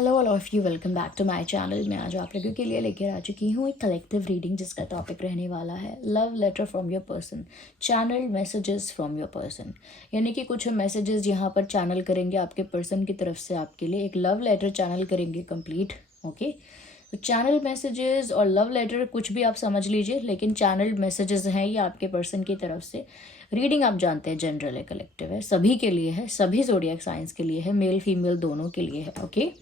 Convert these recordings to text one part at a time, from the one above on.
Hello all of you, welcome back to my channel. मैं आज आप लोगों के लिए लेकर आ चुकी हूँ एक कलेक्टिव रीडिंग जिसका टॉपिक रहने वाला है love letter from your person, channel messages from your person. यानी कि कुछ हम मैसेजेस यहाँ पर चैनल करेंगे आपके पर्सन की तरफ से आपके लिए, एक लव लेटर चैनल करेंगे कंप्लीट। ओके, तो चैनल मैसेजेस और लव लेटर कुछ भी आप समझ लीजिए, लेकिन चैनल मैसेजेस हैं ये आपके पर्सन की तरफ से। रीडिंग आप जानते हैं जनरल है, कलेक्टिव है, सभी के लिए है, सभी ज़ोडिएक साइंस के लिए है, मेल फीमेल दोनों के लिए है। ओके,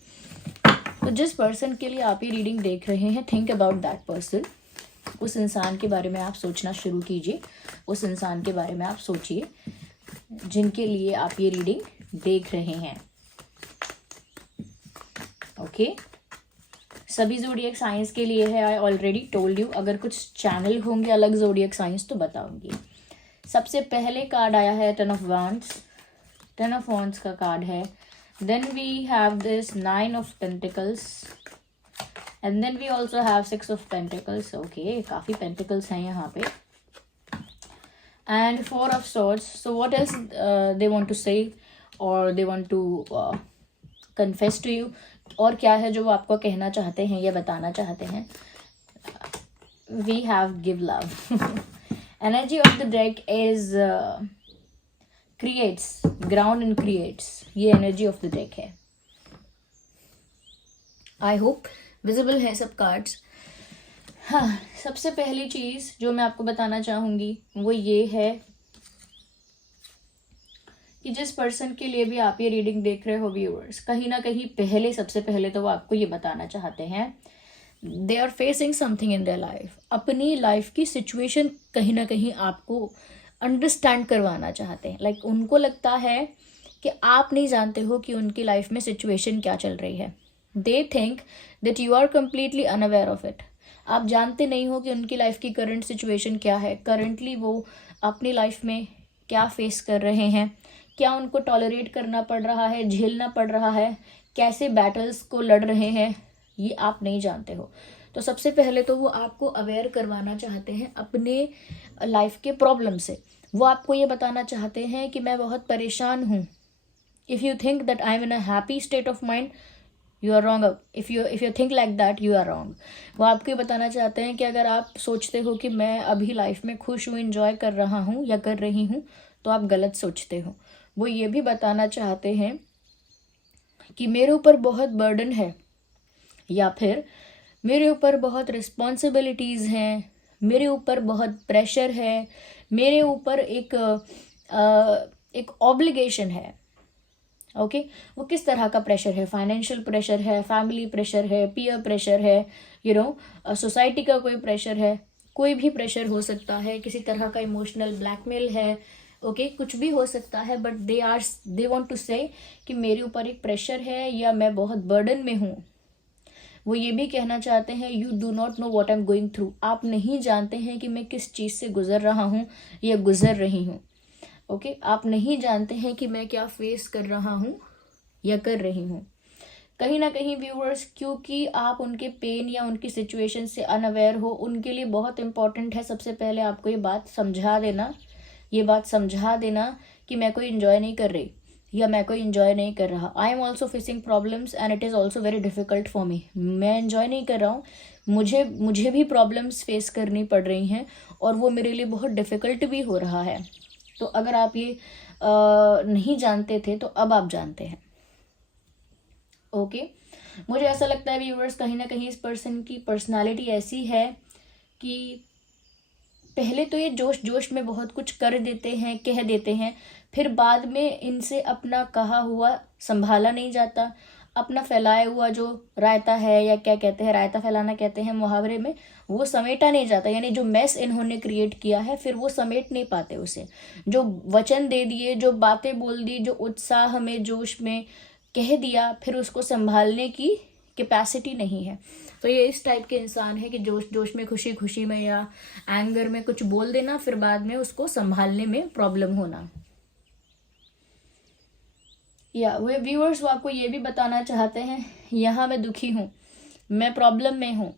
तो जिस पर्सन के लिए आप ये रीडिंग देख रहे हैं, थिंक अबाउट दैट पर्सन। उस इंसान के बारे में आप सोचना शुरू कीजिए, उस इंसान के बारे में आप सोचिए जिनके लिए आप ये रीडिंग देख रहे हैं। ओके, सभी ज़ोडिएक साइंस के लिए है। आई ऑलरेडी टोल्ड यू, अगर कुछ चैनल होंगे अलग ज़ोडिएक साइंस तो बताऊंगी। सबसे पहले कार्ड आया है ten of wands. Ten of wands का कार्ड है। Then we have this 9 of Pentacles and then we also have 6 of Pentacles. Okay, काफ़ी Pentacles हैं यहाँ पे and 4 of Swords. So what else they want to say or they want to confess to you? और क्या है जो वो आपको कहना चाहते हैं या बताना चाहते हैं? We have give love. Energy of the deck is creates, ground and creates, ये एनर्जी ऑफ द डेक है। आई होप विजिबल है सब कार्ड्स। हाँ, सबसे पहली चीज जो मैं आपको बताना चाहूंगी वो ये है कि जिस पर्सन के लिए भी आप ये रीडिंग देख रहे हो व्यूअर्स, कहीं ना कहीं पहले, सबसे पहले तो वो आपको ये बताना चाहते हैं they are facing something in their life. अपनी लाइफ की सिचुएशन कहीं ना कहीं आपको अंडरस्टैंड करवाना चाहते हैं। लाइक उनको लगता है कि आप नहीं जानते हो कि उनकी लाइफ में सिचुएशन क्या चल रही है। They think that you are completely unaware of it. आप जानते नहीं हो कि उनकी लाइफ की करंट सिचुएशन क्या है, करंटली वो अपनी लाइफ में क्या फेस कर रहे हैं, क्या उनको टॉलरेट करना पड़ रहा है, झेलना पड़ रहा है, कैसे बैटल्स को लड़ रहे हैं, ये आप नहीं जानते हो। तो सबसे पहले तो वो आपको अवेयर करवाना चाहते हैं अपने लाइफ के प्रॉब्लम से। वो आपको ये बताना चाहते हैं कि मैं बहुत परेशान हूँ। If you think that I am in a happy state of mind, you are wrong. If you think like that, you are wrong. वो आपको ये बताना चाहते हैं कि अगर आप सोचते हो कि मैं अभी लाइफ में खुश हूँ, इंजॉय कर रहा हूँ या कर रही हूँ, तो आप गलत सोचते हो। वो ये भी बताना चाहते हैं कि मेरे ऊपर बहुत बर्डन है, या फिर मेरे ऊपर बहुत रिस्पॉन्सिबिलिटीज़ हैं, मेरे ऊपर बहुत प्रेशर है, मेरे ऊपर एक ऑब्लिगेशन है। ओके, वो किस तरह का प्रेशर है? फाइनेंशियल प्रेशर है, फैमिली प्रेशर है, पीयर प्रेशर है, सोसाइटी का कोई प्रेशर है, कोई भी प्रेशर हो सकता है, किसी तरह का इमोशनल ब्लैकमेल है। ओके, कुछ भी हो सकता है, बट दे वांट टू से कि मेरे ऊपर एक प्रेशर है या मैं बहुत बर्डन में हूँ। वो ये भी कहना चाहते हैं you do not know what I am going through. आप नहीं जानते हैं कि मैं किस चीज़ से गुजर रहा हूँ या गुजर रही हूँ। ओके, आप नहीं जानते हैं कि मैं क्या फेस कर रहा हूँ या कर रही हूँ। कहीं ना कहीं व्यूअर्स, क्योंकि आप उनके पेन या उनकी सिचुएशन से अनअवेयर हो, उनके लिए बहुत इंपॉर्टेंट है सबसे पहले आपको ये बात समझा देना कि मैं कोई इंजॉय नहीं कर रही या मैं कोई इन्जॉय नहीं कर रहा। I am also facing problems and it is also very difficult for me. मैं इन्जॉय नहीं कर रहा हूँ, मुझे भी प्रॉब्लम्स फेस करनी पड़ रही हैं और वो मेरे लिए बहुत डिफ़िकल्ट भी हो रहा है। तो अगर आप ये नहीं जानते थे तो अब आप जानते हैं। ओके, मुझे ऐसा लगता है व्यूअर्स, कहीं ना कहीं इस पर्सन की पर्सनालिटी ऐसी है कि पहले तो ये जोश जोश में बहुत कुछ कर देते हैं, कह देते हैं, फिर बाद में इनसे अपना कहा हुआ संभाला नहीं जाता। अपना फैलाया हुआ जो रायता है, या क्या कहते हैं, रायता फैलाना कहते हैं मुहावरे में, वो समेटा नहीं जाता। यानी जो मैस इन्होंने क्रिएट किया है फिर वो समेट नहीं पाते उसे। जो वचन दे दिए, जो बातें बोल दी, जो उत्साह में, जोश में कह दिया, फिर उसको संभालने की कैपेसिटी नहीं है। तो ये इस टाइप के इंसान है कि जोश जोश में, खुशी खुशी में या एंगर में कुछ बोल देना, फिर बाद में उसको संभालने में प्रॉब्लम होना। या वे व्यूअर्स वो आपको ये भी बताना चाहते हैं यहाँ मैं दुखी हूँ, मैं प्रॉब्लम में हूँ,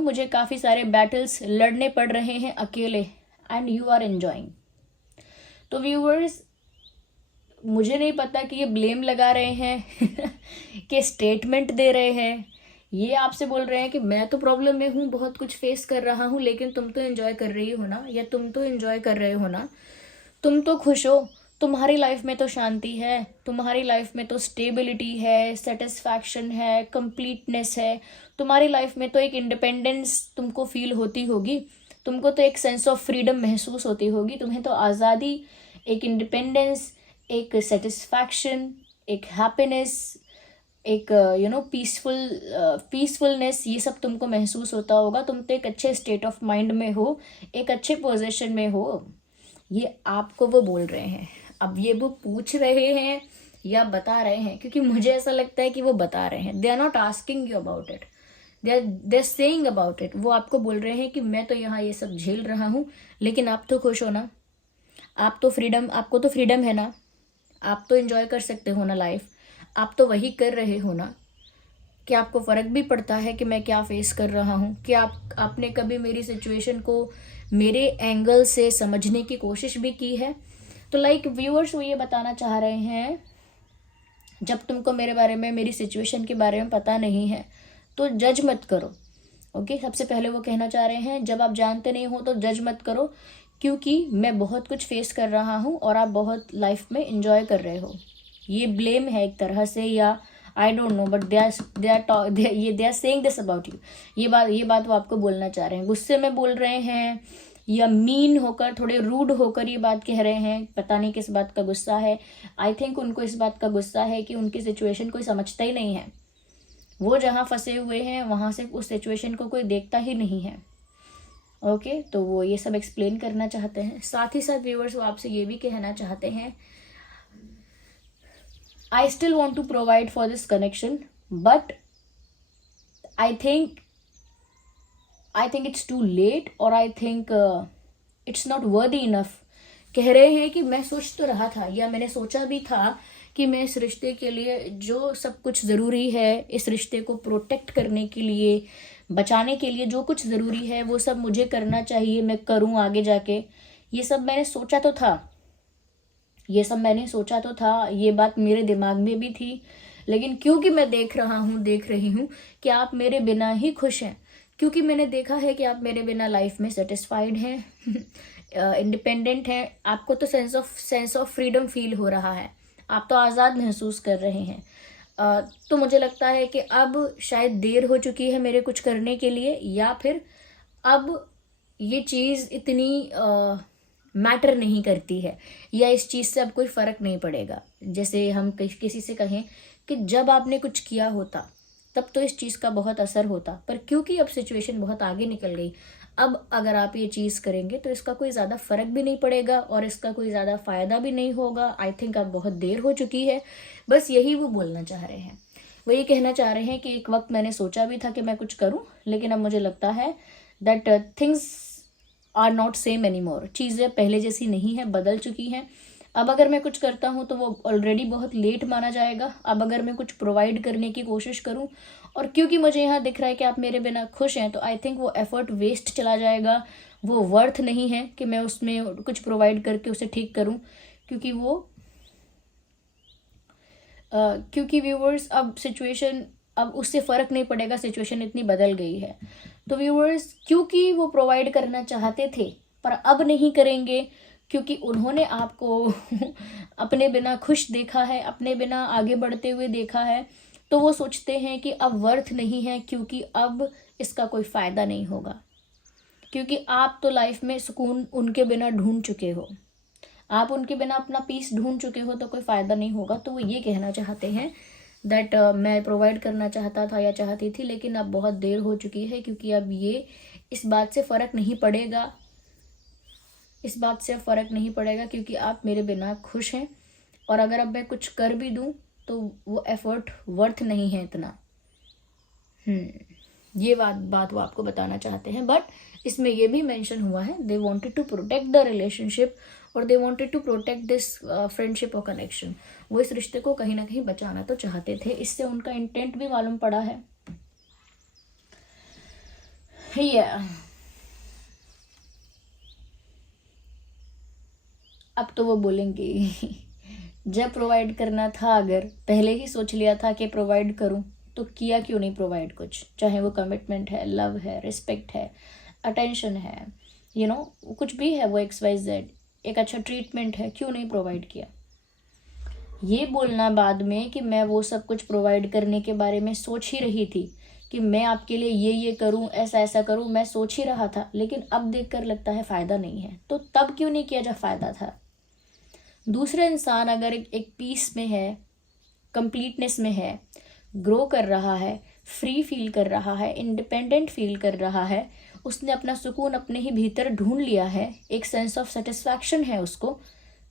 मुझे काफ़ी सारे बैटल्स लड़ने पड़ रहे हैं अकेले, एंड यू आर एंजॉइंग। तो व्यूअर्स, मुझे नहीं पता कि ये ब्लेम लगा रहे हैं कि स्टेटमेंट दे रहे हैं। ये आपसे बोल रहे हैं कि मैं तो प्रॉब्लम में हूँ, बहुत कुछ फेस कर रहा हूँ, लेकिन तुम तो एंजॉय कर रही हो ना, या तुम तो एंजॉय कर रहे हो ना, तुम तो खुश हो, तुम्हारी लाइफ में तो शांति है, तुम्हारी लाइफ में तो स्टेबिलिटी है, सेटिस्फैक्शन है, कंप्लीटनेस है, तुम्हारी लाइफ में तो एक इंडिपेंडेंस तुमको फील होती होगी, तुमको तो एक सेंस ऑफ फ्रीडम महसूस होती होगी, तुम्हें तो आज़ादी, एक इंडिपेंडेंस, एक सेटिस्फैक्शन, एक हैप्पीनेस, एक पीसफुलनेस, ये सब तुमको महसूस होता होगा। तुम तो एक अच्छे स्टेट ऑफ माइंड में हो, एक अच्छे पोजीशन में हो। ये आपको वो बोल रहे हैं। अब ये वो पूछ रहे हैं या बता रहे हैं, क्योंकि मुझे ऐसा लगता है कि वो बता रहे हैं। They are not asking you about it, they are saying about it. वो आपको बोल रहे हैं कि मैं तो यहाँ ये सब झेल रहा हूँ, लेकिन आप तो खुश हो ना, आप तो फ्रीडम, आपको तो फ्रीडम है ना, आप तो एंजॉय कर सकते हो ना लाइफ, आप तो वही कर रहे हो ना। कि आपको फ़र्क भी पड़ता है कि मैं क्या फेस कर रहा हूँ, कि आपने कभी मेरी सिचुएशन को मेरे एंगल से समझने की कोशिश भी की है। तो लाइक व्यूअर्स, वो ये बताना चाह रहे हैं, जब तुमको मेरे बारे में, मेरी सिचुएशन के बारे में पता नहीं है तो जज मत करो। ओके, सबसे पहले वो कहना चाह रहे हैं, जब आप जानते नहीं हो तो जज मत करो, क्योंकि मैं बहुत कुछ फेस कर रहा हूँ और आप बहुत लाइफ में इंजॉय कर रहे हो। ये ब्लेम है एक तरह से, या I don't know, but they are saying this about you. ये बात वो आपको बोलना चाह रहे हैं। गुस्से में बोल रहे हैं या मीन होकर, थोड़े रूड होकर ये बात कह रहे हैं, पता नहीं किस बात का गुस्सा है। आई थिंक उनको इस बात का गुस्सा है कि उनकी सिचुएशन कोई समझता ही नहीं है। वो जहाँ फंसे हुए हैं वहाँ से उस सिचुएशन को कोई देखता ही नहीं है। ओके, तो वो ये सब एक्सप्लेन करना चाहते हैं। साथ ही साथ व्यूअर्स, वो आपसे ये भी कहना चाहते हैं, I still want to provide for this connection, but I think it's too late, or I think it's not worthy enough। कह रहे हैं कि मैं सोच तो रहा था, या मैंने सोचा भी था कि मैं इस रिश्ते के लिए जो सब कुछ ज़रूरी है, इस रिश्ते को प्रोटेक्ट करने के लिए, बचाने के लिए जो कुछ ज़रूरी है वो सब मुझे करना चाहिए, मैं करूँ आगे जाके। ये सब मैंने सोचा तो था, ये बात मेरे दिमाग में भी थी, लेकिन क्योंकि मैं देख रही हूँ कि आप मेरे बिना ही खुश हैं, क्योंकि मैंने देखा है कि आप मेरे बिना लाइफ में सेटिस्फाइड हैं, इंडिपेंडेंट हैं, आपको तो सेंस ऑफ फ्रीडम फील हो रहा है, आप तो आज़ाद महसूस कर रहे हैं। तो मुझे लगता है कि अब शायद देर हो चुकी है मेरे कुछ करने के लिए, या फिर अब ये चीज़ इतनी मैटर नहीं करती है, या इस चीज़ से अब कोई फ़र्क नहीं पड़ेगा। जैसे हम किसी से कहें कि जब आपने कुछ किया होता तब तो इस चीज़ का बहुत असर होता, पर क्योंकि अब सिचुएशन बहुत आगे निकल गई, अब अगर आप ये चीज़ करेंगे तो इसका कोई ज़्यादा फ़र्क भी नहीं पड़ेगा और इसका कोई ज़्यादा फ़ायदा भी नहीं होगा। आई थिंक अब बहुत देर हो चुकी है। बस यही वो बोलना चाह रहे हैं। वो ये कहना चाह रहे हैं कि एक वक्त मैंने सोचा भी था कि मैं कुछ करूं, लेकिन अब मुझे लगता है that things are not same any more. चीज़ें पहले जैसी नहीं है, बदल चुकी हैं। अब अगर मैं कुछ करता हूँ तो वो ऑलरेडी बहुत लेट माना जाएगा। अब अगर मैं कुछ प्रोवाइड करने की कोशिश करूँ, और क्योंकि मुझे यहाँ दिख रहा है कि आप मेरे बिना खुश हैं, तो आई थिंक वो एफर्ट वेस्ट चला जाएगा, वो वर्थ नहीं है कि मैं उसमें कुछ प्रोवाइड करके उसे ठीक करूँ, क्योंकि क्योंकि व्यूवर्स, अब उससे फ़र्क नहीं पड़ेगा, सिचुएशन इतनी बदल गई है। तो व्यूवर्स, क्योंकि वो प्रोवाइड करना चाहते थे पर अब नहीं करेंगे, क्योंकि उन्होंने आपको अपने बिना खुश देखा है, अपने बिना आगे बढ़ते हुए देखा है, तो वो सोचते हैं कि अब वर्थ नहीं है, क्योंकि अब इसका कोई फ़ायदा नहीं होगा, क्योंकि आप तो लाइफ में सुकून उनके बिना ढूंढ चुके हो, आप उनके बिना अपना पीस ढूंढ चुके हो, तो कोई फ़ायदा नहीं होगा। तो वो ये कहना चाहते हैं दैट मैं प्रोवाइड करना चाहता था या चाहती थी, लेकिन अब बहुत देर हो चुकी है, क्योंकि अब ये इस बात से फ़र्क नहीं पड़ेगा, क्योंकि आप मेरे बिना खुश हैं, और अगर अब मैं कुछ कर भी दूं तो वो एफर्ट वर्थ नहीं है इतना। ये बात वो आपको बताना चाहते हैं। बट इसमें ये भी मेंशन हुआ है, they wanted to protect the relationship, और they wanted to protect this friendship और कनेक्शन। वो इस रिश्ते को कहीं ना कहीं बचाना तो चाहते थे, इससे उनका इंटेंट भी मालूम पड़ा है। अब तो वो बोलेंगे जब प्रोवाइड करना था, अगर पहले ही सोच लिया था कि प्रोवाइड करूं, तो किया क्यों नहीं प्रोवाइड कुछ? चाहे वो कमिटमेंट है, लव है, रिस्पेक्ट है, अटेंशन है, कुछ भी है, वो XYZ, एक अच्छा ट्रीटमेंट है, क्यों नहीं प्रोवाइड किया? ये बोलना बाद में कि मैं वो सब कुछ प्रोवाइड करने के बारे में सोच ही रही थी, कि मैं आपके लिए ये करूं, ऐसा ऐसा करूं, मैं सोच ही रहा था, लेकिन अब देखकर लगता है फ़ायदा नहीं है, तो तब क्यों नहीं किया जब फ़ायदा था? दूसरा इंसान अगर एक पीस में है, कंप्लीटनेस में है, ग्रो कर रहा है, फ्री फील कर रहा है, इंडिपेंडेंट फील कर रहा है, उसने अपना सुकून अपने ही भीतर ढूंढ लिया है, एक सेंस ऑफ सेटिस्फैक्शन है उसको,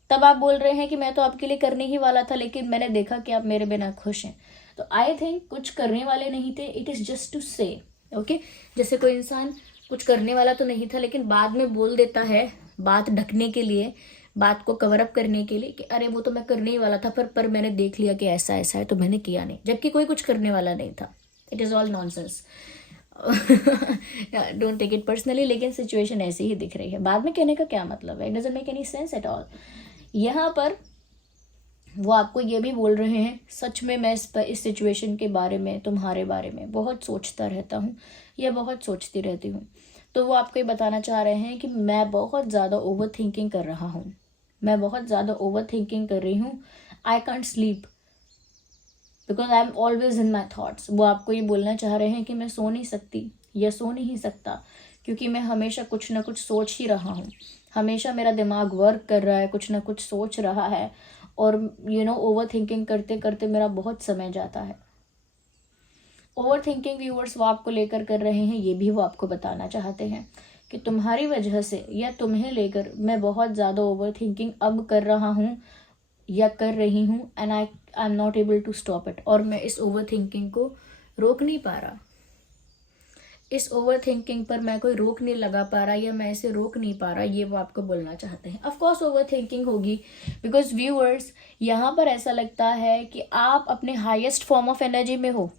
तब आप बोल रहे हैं कि मैं तो आपके लिए करने ही वाला था, लेकिन मैंने देखा कि आप मेरे बिना खुश हैं। तो आई थिंक कुछ करने वाले नहीं थे, इट इज़ जस्ट टू से, ओके। जैसे कोई इंसान कुछ करने वाला तो नहीं था, लेकिन बाद में बोल देता है, बात ढकने के लिए, बात को कवर अप करने के लिए, कि अरे वो तो मैं करने ही वाला था, पर मैंने देख लिया कि ऐसा ऐसा है, तो मैंने किया नहीं, जबकि कोई कुछ करने वाला नहीं था। It is all nonsense. Don't take it personally, लेकिन सिचुएशन ऐसी ही दिख रही है। बाद में कहने का क्या मतलब है? It doesn't make any sense at all. यहाँ पर वो आपको ये भी बोल रहे हैं, सच में मैं इस सिचुएशन के बारे में, तुम्हारे बारे में बहुत सोचता रहता हूँ, या बहुत सोचती रहती हूँ। तो वो आपको ये बताना चाह रहे हैं कि मैं बहुत ज़्यादा ओवर थिंकिंग कर रहा हूँ, मैं बहुत ज़्यादा ओवर थिंकिंग कर रही हूँ। I can't sleep because I am always in my thoughts. वो आपको ये बोलना चाह रहे हैं कि मैं सो नहीं सकती या सो नहीं सकता, क्योंकि मैं हमेशा कुछ ना कुछ सोच ही रहा हूँ, हमेशा मेरा दिमाग वर्क कर रहा है, कुछ ना कुछ सोच रहा है, और ओवर थिंकिंग करते करते मेरा बहुत समय जाता है। ओवर थिंकिंग व्यूअर्स वो आपको लेकर कर रहे हैं, ये भी वो आपको बताना चाहते हैं कि तुम्हारी वजह से या तुम्हें लेकर मैं बहुत ज़्यादा ओवर थिंकिंग अब कर रहा हूँ या कर रही हूँ, and I am not able to stop it. और मैं इस ओवर थिंकिंग को रोक नहीं पा रहा, इस ओवर थिंकिंग पर मैं कोई रोक नहीं लगा पा रहा, या मैं इसे रोक नहीं पा रहा, ये वो आपको बोलना चाहते हैं। ऑफ कोर्स ओवर थिंकिंग होगी, बिकॉज व्यूअर्स यहाँ पर ऐसा लगता है कि आप अपने हाईएस्ट फॉर्म ऑफ एनर्जी में हो,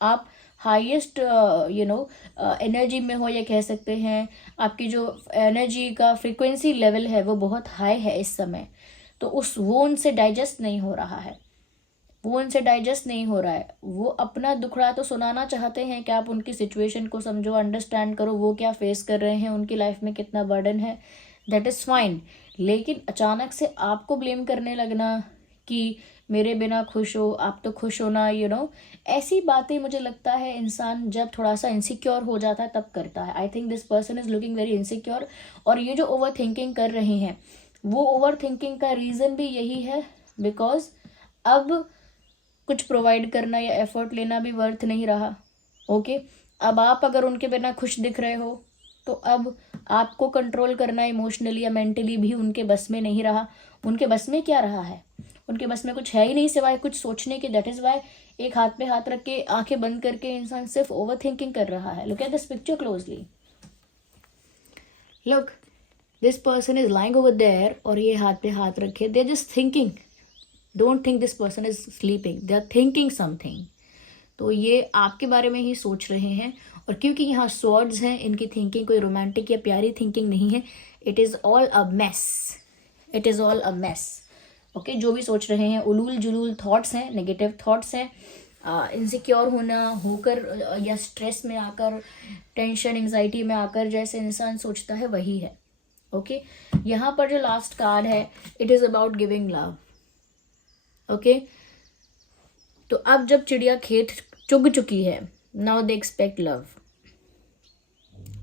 आप हाईएस्ट एनर्जी में हो, ये कह सकते हैं आपकी जो एनर्जी का फ्रीक्वेंसी लेवल है वो बहुत हाई है इस समय, तो वो उनसे डाइजेस्ट नहीं हो रहा है, वो उनसे डाइजेस्ट नहीं हो रहा है। वो अपना दुखड़ा तो सुनाना चाहते हैं कि आप उनकी सिचुएशन को समझो, अंडरस्टैंड करो, वो क्या फेस कर रहे हैं, उनकी लाइफ में कितना बर्डन है, दैट इज़ फाइन। लेकिन अचानक से आपको ब्लेम करने लगना कि मेरे बिना खुश हो, आप तो खुश हो ना, ऐसी बातें मुझे लगता है इंसान जब थोड़ा सा इनसिक्योर हो जाता है तब करता है। I think this person is looking very insecure, और ये जो ओवर थिंकिंग कर रहे हैं, वो ओवर थिंकिंग का रीज़न भी यही है, बिकॉज अब कुछ प्रोवाइड करना या एफर्ट लेना भी वर्थ नहीं रहा, ओके। अब आप अगर उनके बिना खुश दिख रहे हो, तो अब आपको कंट्रोल करना इमोशनली या मेंटली भी उनके बस में नहीं रहा। उनके बस में क्या रहा है? उनके बस में कुछ है ही नहीं सिवाय कुछ सोचने के। दैट इज़ वाई एक हाथ पे हाथ रख के, आंखें बंद करके इंसान सिर्फ ओवर थिंकिंग कर रहा है। Look at this picture closely, look, this person is lying over there, और ये हाथ पे हाथ रखे, they are just thinking. Don't think this person is sleeping, they are thinking something. तो ये आपके बारे में ही सोच रहे हैं, और क्योंकि यहाँ स्वर्ड्स हैं, इनकी थिंकिंग कोई रोमांटिक या प्यारी थिंकिंग नहीं है। It is all a mess, it is all a mess, okay. जो भी सोच रहे हैं उलूल जुलूल थॉट्स हैं, नेगेटिव थॉट्स हैं, इनसिक्योर होना होकर या स्ट्रेस में आकर, टेंशन एंजाइटी में आकर जैसे इंसान सोचता है वही है, ओके। यहाँ पर जो लास्ट कार्ड है, it is about giving love, okay. तो अब जब चिड़िया खेत चुग चुकी है, now they expect love,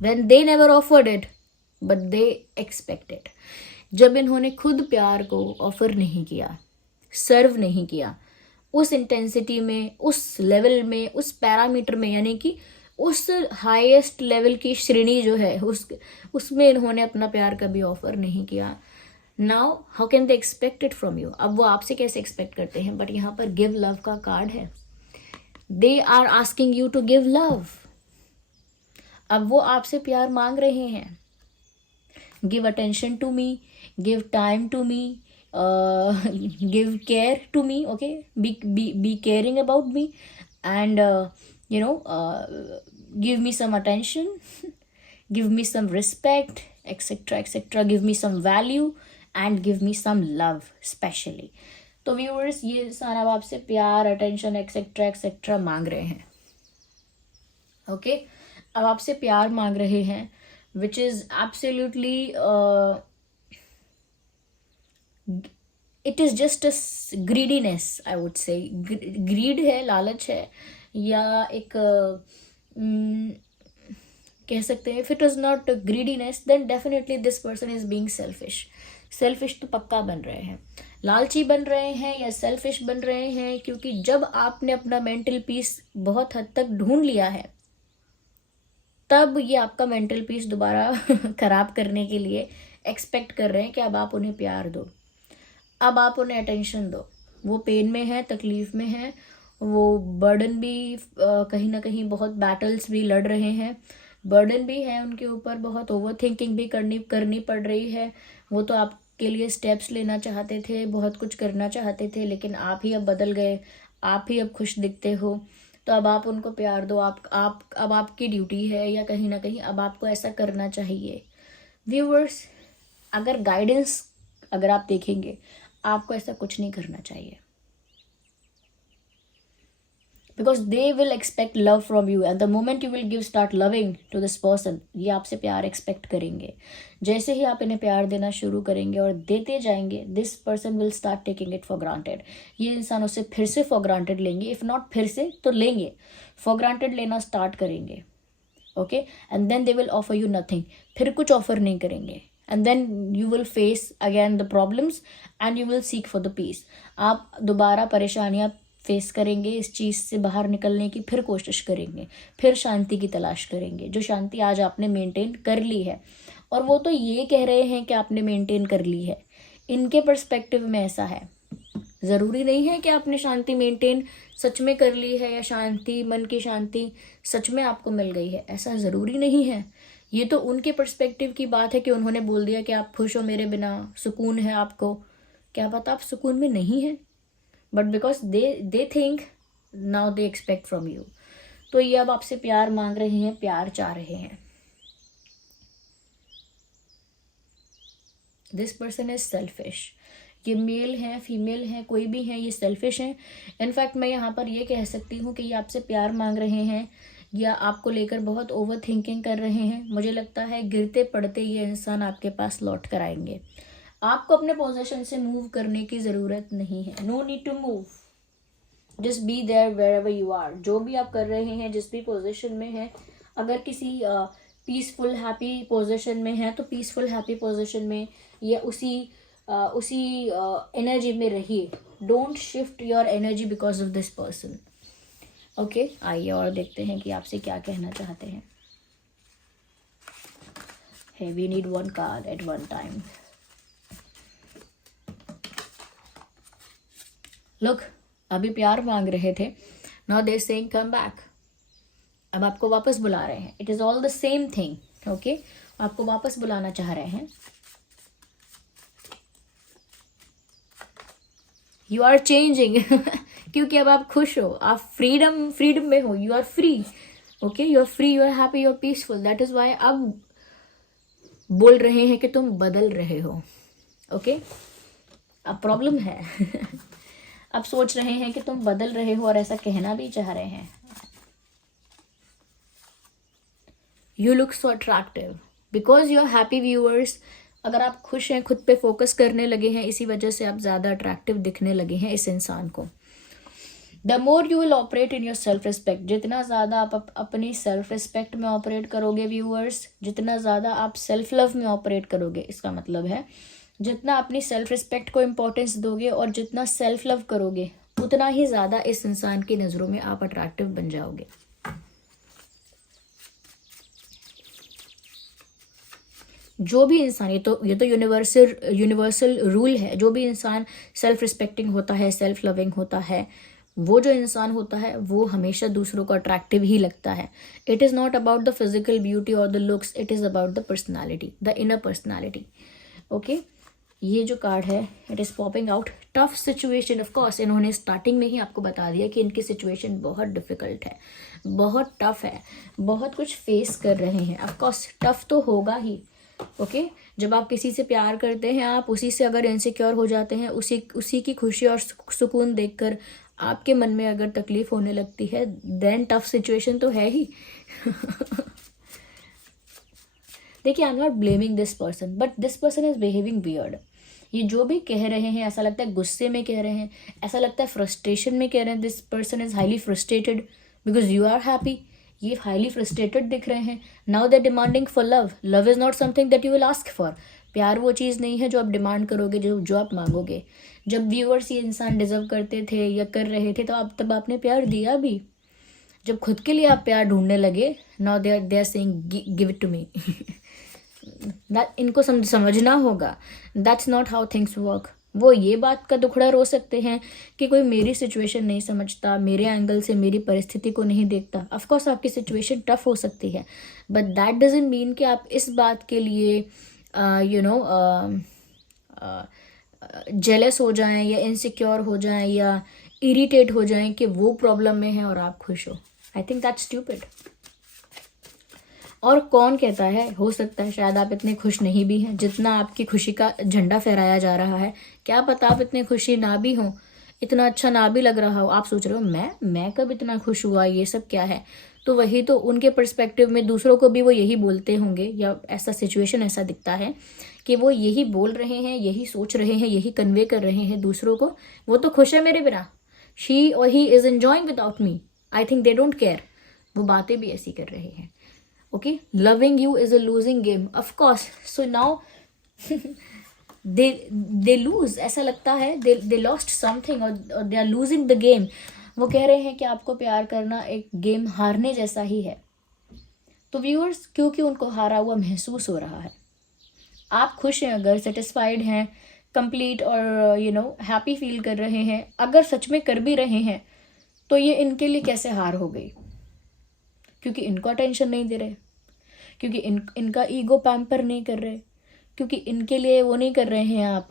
when they never offered it but they expect it. जब इन्होंने खुद प्यार को ऑफर नहीं किया, सर्व नहीं किया उस इंटेंसिटी में, उस लेवल में, उस पैरामीटर में, यानी कि उस हाईएस्ट लेवल की श्रेणी जो है उसमें इन्होंने अपना प्यार कभी ऑफर नहीं किया, now how can they expect it from you? अब वो आपसे कैसे एक्सपेक्ट करते हैं? बट यहाँ पर गिव लव का कार्ड है, they are asking you to give love. अब वो आपसे प्यार मांग रहे हैं, give attention to me, give time to me, give care to me, okay, be caring about me, and give me some attention, give me some respect, etc, etc, give me some value and give me some love, especially. तो viewers ये इंसान अब आपसे प्यार, attention etcetera etcetera मांग रहे हैं. Okay, अब आपसे प्यार मांग रहे हैं, which is absolutely it is just a greediness, I would say. Greed है, लालच है, या एक कह सकते हैं. If it is not greediness then definitely this person is being selfish. Selfish तो पक्का बन रहे हैं, लालची बन रहे हैं या सेल्फिश बन रहे हैं, क्योंकि जब आपने अपना मेंटल पीस बहुत हद तक ढूंढ लिया है, तब ये आपका मेंटल पीस दोबारा खराब करने के लिए एक्सपेक्ट कर रहे हैं कि अब आप उन्हें प्यार दो, अब आप उन्हें अटेंशन दो. वो पेन में है, तकलीफ में है, वो बर्डन भी कहीं ना कहीं बहुत बैटल्स भी लड़ रहे हैं, बर्डन भी है उनके ऊपर, बहुत ओवर थिंकिंग भी करनी पड़ रही है. वो तो आपके लिए स्टेप्स लेना चाहते थे, बहुत कुछ करना चाहते थे, लेकिन आप ही अब बदल गए, आप ही अब खुश दिखते हो. तो अब आप उनको प्यार दो. अब आपकी ड्यूटी है, या कहीं ना कहीं अब आपको ऐसा करना चाहिए. व्यूअर्स, अगर गाइडेंस अगर आप देखेंगे, आपको ऐसा कुछ नहीं करना चाहिए, because they will expect love from you. At the moment you will give start loving to this person, ये आपसे प्यार एक्सपेक्ट करेंगे. जैसे ही आप इन्हें प्यार देना शुरू करेंगे और देते जाएंगे, this person will start taking it for granted. ये इंसान उसे फिर से फॉर ग्रांटेड लेंगे, इफ नॉट फिर से तो लेंगे, फॉर ग्रांटेड लेना स्टार्ट करेंगे. Okay, and then they will offer you nothing. फिर कुछ ऑफर नहीं करेंगे, and then you will face again the problems and you will seek for the peace. आप दोबारा परेशानियां फेस करेंगे, इस चीज़ से बाहर निकलने की फिर कोशिश करेंगे, फिर शांति की तलाश करेंगे, जो शांति आज आपने मेंटेन कर ली है. और वो तो ये कह रहे हैं कि आपने मेंटेन कर ली है, इनके पर्सपेक्टिव में ऐसा है. ज़रूरी नहीं है कि आपने शांति मेंटेन सच में कर ली है, या शांति, मन की शांति सच में आपको मिल गई है, ऐसा ज़रूरी नहीं है. ये तो उनके पर्सपेक्टिव की बात है कि उन्होंने बोल दिया कि आप खुश हो मेरे बिना, सुकून है आपको. क्या पता आप सुकून में नहीं है, but because they think now they expect from you. तो ये अब आपसे प्यार मांग रहे हैं, प्यार चाह रहे हैं. This person is selfish. ये मेल है, फीमेल है, कोई भी है, ये सेल्फिश है. इनफैक्ट मैं यहाँ पर ये कह सकती हूँ कि ये आपसे प्यार मांग रहे हैं, या आपको लेकर बहुत ओवर थिंकिंग कर रहे हैं. मुझे लगता है गिरते पड़ते ये इंसान आपके पास लौट कर आएंगे. आपको अपने पोजीशन से मूव करने की ज़रूरत नहीं है. No need to move, just be there wherever you are. जो भी आप कर रहे हैं, जिस भी पोजीशन में है, अगर किसी पीसफुल हैप्पी पोजीशन में है तो पीसफुल हैप्पी पोजीशन में या उसी एनर्जी में रहिए. Don't shift your energy because of this person. Okay, आइए और देखते हैं कि आपसे क्या कहना चाहते हैं. Hey, we need one card at one time. Look, अभी प्यार मांग रहे थे, now they're saying come back. अब आपको वापस बुला रहे हैं. It is all the same thing. Okay, आपको वापस बुलाना चाह रहे हैं. You are changing. क्योंकि अब आप खुश हो, आप फ्रीडम में हो, you are free. Okay, you are free, you are happy, you are peaceful. That is why अब बोल रहे हैं कि तुम बदल रहे हो. ओके, अब प्रॉब्लम है. अब सोच रहे हैं कि तुम बदल रहे हो, और ऐसा कहना भी चाह रहे हैं. You look so attractive because you are happy. Viewers, अगर आप खुश हैं, खुद पे फोकस करने लगे हैं, इसी वजह से आप ज़्यादा अट्रैक्टिव दिखने लगे हैं इस इंसान को. The more you will operate in your self respect. जितना ज़्यादा आप अपनी सेल्फ रिस्पेक्ट में ऑपरेट करोगे व्यूअर्स, जितना ज़्यादा आप सेल्फ लव में ऑपरेट करोगे, इसका मतलब है जितना अपनी सेल्फ रिस्पेक्ट को इम्पोर्टेंस दोगे और जितना सेल्फ लव करोगे, उतना ही ज़्यादा इस इंसान की नज़रों में आप अट्रैक्टिव बन जाओगे. जो भी इंसान, ये तो यूनिवर्सल रूल है. जो भी इंसान सेल्फ रिस्पेक्टिंग होता है, सेल्फ लविंग होता है, वो जो इंसान होता है वो हमेशा दूसरों को अट्रैक्टिव ही लगता है. It is not about the physical beauty और the looks, it is about the personality, the inner personality. Okay, ये जो कार्ड है, it is popping out tough situation. Of course इन्होंने स्टार्टिंग में ही आपको बता दिया कि इनकी सिचुएशन बहुत डिफ़िकल्ट है, बहुत टफ है, बहुत कुछ फेस कर रहे हैं. ऑफ कोर्स टफ तो होगा ही, ओके जब आप किसी से प्यार करते हैं, आप उसी से अगर इनसिक्योर हो जाते हैं, उसी की खुशी और सुकून देखकर आपके मन में अगर तकलीफ होने लगती है, देन टफ सिचुएशन तो है ही। देखिए, आई am not blaming this person, but this person is behaving weird. ये जो भी कह रहे हैं, ऐसा लगता है गुस्से में कह रहे हैं, ऐसा लगता है फ्रस्ट्रेशन में कह रहे हैं। This person is highly frustrated because you are happy. ये हाईली फ्रस्ट्रेटेड दिख रहे हैं। Now they demanding for love. Love is not something that you will ask for. प्यार वो चीज़ नहीं है जो आप डिमांड करोगे, जो आप मांगोगे। जब व्यूअर्स ये इंसान डिजर्व करते थे या कर रहे थे, तो तब आपने प्यार दिया भी। जब खुद के लिए आप प्यार ढूंढने लगे, now they are saying give it to me. इनको समझना होगा, that's not how things work. वो ये बात का दुखड़ा रो सकते हैं कि कोई मेरी सिचुएशन नहीं समझता, मेरे एंगल से मेरी परिस्थिति को नहीं देखता। ऑफ कोर्स आपकी सिचुएशन टफ हो सकती है, बट दैट डजंट मीन कि आप इस बात के लिए जेलस हो जाएं या इनसिक्योर हो जाएं या इरिटेट हो जाएं कि वो प्रॉब्लम में है और आप खुश हो। I think that's stupid. और कौन कहता है, हो सकता है शायद आप इतने खुश नहीं भी हैं जितना आपकी खुशी का झंडा फहराया जा रहा है। क्या पता आप इतने खुशी ना भी हों, इतना अच्छा ना भी लग रहा हो। आप सोच रहे हो मैं कब इतना खुश हुआ, ये सब क्या है। तो वही तो उनके पर्सपेक्टिव में दूसरों को भी वो यही बोलते होंगे, या ऐसा सिचुएशन ऐसा दिखता है कि वो यही बोल रहे हैं, यही सोच रहे हैं, यही कन्वे कर रहे हैं दूसरों को। वो तो खुश है मेरे बिना, शी और he is enjoying without me. I think they don't care. वो बातें भी ऐसी कर रहे हैं। Okay, loving you is a losing game, of course. So now they lose. ऐसा लगता है they lost something or they are losing the game. वो कह रहे हैं कि आपको प्यार करना एक गेम हारने जैसा ही है। तो व्यूअर्स, क्योंकि उनको हारा हुआ महसूस हो रहा है। आप खुश हैं, अगर सेटिस्फाइड हैं, कंप्लीट और हैप्पी फील कर रहे हैं, अगर सच में कर भी रहे हैं, तो ये इनके लिए कैसे हार हो गई? क्योंकि इनको अटेंशन नहीं दे रहे, क्योंकि इनका ईगो पैम्पर नहीं कर रहे, क्योंकि इनके लिए वो नहीं कर रहे हैं आप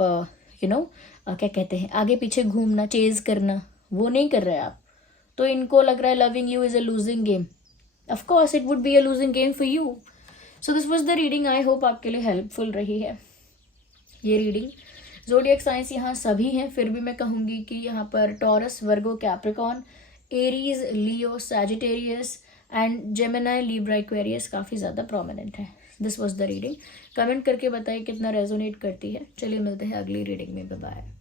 क्या कहते हैं, आगे पीछे घूमना, चेज करना, वो नहीं कर रहे आप। तो इनको लग रहा है loving you is a losing game. Of course it would be a losing game for you. So this was the reading. I hope आपके लिए हेल्पफुल रही है ये रीडिंग। ज़ोडिएक साइंस यहाँ सभी हैं, फिर भी मैं कहूँगी कि यहाँ पर taurus, Virgo, Capricorn, Aries, Leo, Sagittarius and Gemini, Libra, Aquarius काफ़ी ज़्यादा प्रोमिनेंट है। This was the reading. Comment करके बताइए कितना रेजोनेट करती है। चलिए मिलते हैं अगली रीडिंग में। Bye bye.